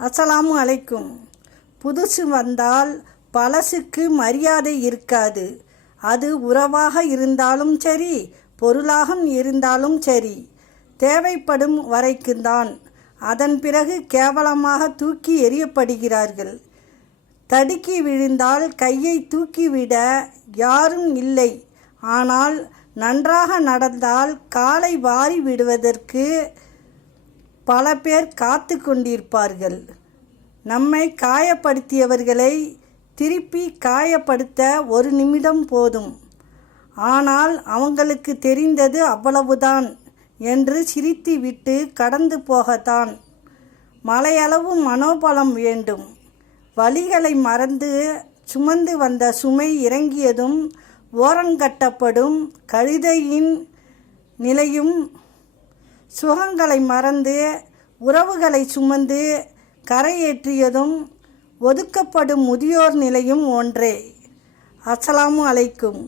அஸ்ஸலாமு அலைக்கும். புதுசு வந்தால் பழசுக்கு மரியாதை இருக்காது. அது உறவாக இருந்தாலும் சரி, பொருளாக இருந்தாலும் சரி, தேவைப்படும் வரைக்கும்தான். அதன் பிறகு கேவலமாக தூக்கி எறியப்படுகிறார்கள். தடுக்கி விழுந்தால் கையை தூக்கிவிட யாரும் இல்லை. ஆனால் நன்றாக நடந்தால் காலை வாரி விடுவதற்கு பல பேர் காத்து கொண்டிருப்பார்கள். நம்மை காயப்படுத்தியவர்களை திருப்பி காயப்படுத்த ஒரு நிமிடம் போதும். ஆனால் அவங்களுக்கு தெரிந்தது அவ்வளவுதான் என்று சிரித்துவிட்டு கடந்து போகத்தான். மலையளவு மனோபலம் வேண்டும். வலிகளை மறந்து சுமந்து வந்த சுமை இறங்கியதும் ஓரங்கட்டப்படும் கழுதையின் நிலையும், சுகங்களை மறந்து உறவுகளை சுமந்து கரையேற்றியதும் ஒதுக்கப்படும் முதியோர் நிலையும் ஒன்றே. அஸ்ஸலாமு அலைக்கும்.